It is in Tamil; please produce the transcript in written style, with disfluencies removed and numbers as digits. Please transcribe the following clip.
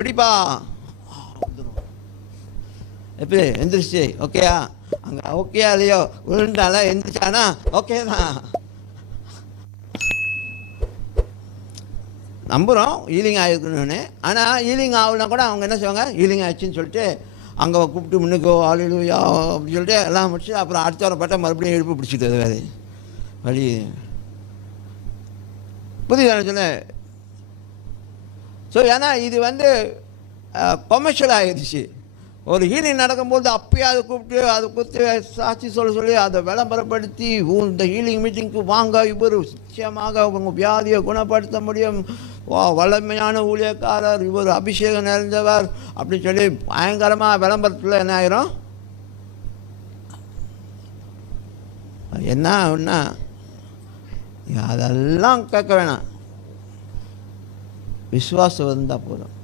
எப்படிப்பா எப்படி எந்திரிச்சு ஓகேயா? அங்கே ஓகேயா இல்லையோ, விழுந்தால எந்திரிச்சானா ஓகே தான். நம்புகிறோம் ஹீலிங் ஆகிருக்கணும்னு. ஆனால் ஹீலிங் ஆகலைனா கூட அவங்க என்ன செய்வாங்க, ஹீலிங் ஆயிடுச்சுன்னு சொல்லிட்டு அங்கே கூப்பிட்டு முன்னுக்கோ ஹல்லேலூயா அப்படின்னு சொல்லிட்டு எல்லாம் முடிச்சு அப்புறம் அடுத்த வாரம் பார்த்தா மறுபடியும் இடுப்பு பிடிச்சிட்டு வேறு வழி. புரியுது சொல்ல? ஸோ ஏன்னா இது கொமர்ஷியல் ஆகிடுச்சு. ஒரு ஹீலிங் நடக்கும்போது அப்பயே அதை கூப்பிட்டு அதை கொடுத்து சாட்சி சொல்லி அதை விளம்பரப்படுத்தி இந்த ஹீலிங் மீட்டிங்க்கு வாங்க, இவர் நிச்சயமாக உங்கள் வியாதியை குணப்படுத்த முடியும், வல்லமையான ஊழியக்காரர், இவர் அபிஷேகம் நிறைந்தவர் அப்படின்னு சொல்லி பயங்கரமாக விளம்பரத்தில் என்ன ஆயிரும், என்ன அதெல்லாம் கேட்க வேணாம், விசுவாசம் இருந்தால் போதும்.